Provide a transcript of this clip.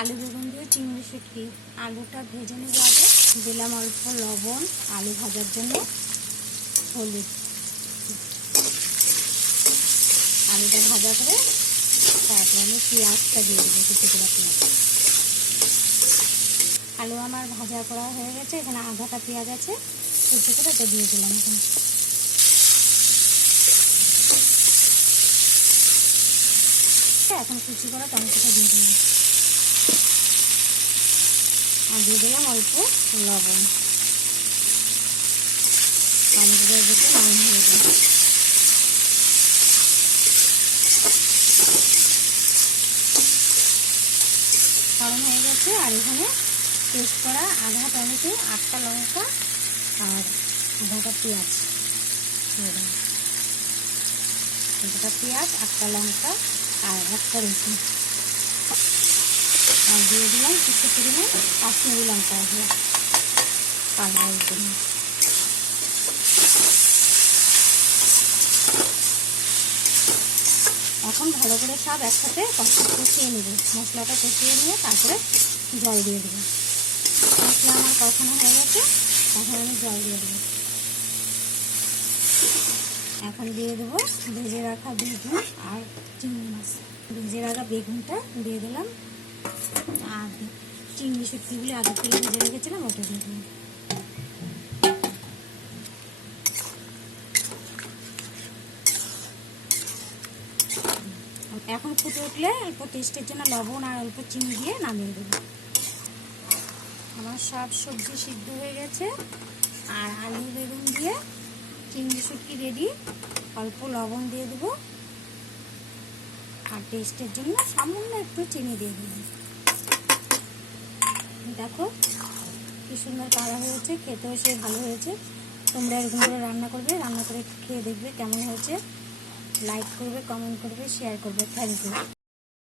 আলু বেগুন দিয়ে চিংড়ি শুটকি। আলুটা ভেজে নেব আগে। দিলাম অল্প লবণ আলু ভাজার জন্য, হলুদ। আলুটা ভাজা করে তারপর আমি পেঁয়াজটা দিয়ে দেবো, কিছু করে পেঁয়াজ। আলু আমার ভাজা করা হয়ে গেছে, এখানে আধাটা পেঁয়াজ আছে, কুচি করে এটা দিয়ে দিলাম। এখন কুচি করা টমেটোটা দিয়ে দিলাম, আর দিয়ে দিলাম অল্প লবণ। টমেটোটা দিতে নরম হয়ে যায়। নরম হয়ে গেছে। আর এখানে পেস্ট করা আধা টমেটো, 8টা লঙ্কা আর আধাটা পেঁয়াজ, 8টা পেঁয়াজ, 8টা লঙ্কা আর 1টা রসুন। আর দিয়ে দিলাম কিছু পরিমাণ কাশ্মীরি লঙ্কা কালারের জন্য। এখন ভালো করে সব একসাথে কষিয়ে নেব। মশলাটা কষিয়ে নিয়ে তারপরে জল দিয়ে দেবো। মশলা আমার কষানো হয়ে গেছে, এখন আমি জল দিয়ে দেবো। এখন দিয়ে দেবো ভেজে রাখা বেগুন আর চিংড়ি মাছ। ভেজে রাখা বেগুনটা দিয়ে দিলাম, আর চিংড়ি শুটকিগুলি আগে থেকে ভেজে রেখেছিলাম ওটা দিয়ে দিলাম। এখন ফুটে উঠলে অল্প টেস্টের জন্য লবণ আর অল্প চিনি দিয়ে নামিয়ে দেবো। আমার সব সবজি সিদ্ধ হয়ে গেছে, আর আলু বেগুন দিয়ে চিংড়ি শুটকি রেডি। অল্প লবণ দিয়ে দেবো, আর টেস্টের জন্য সামান্য একটু চিনি দিয়ে দেবো। দেখো কি সুন্দর কালার হয়েছে, খেতেও সে ভালো হয়েছে। তোমরা এরকম করে রান্না করবে, রান্না করে খেয়ে দেখবে কেমন হয়েছে। লাইক করবে, কমেন্ট করবে, শেয়ার করবে। Thank you.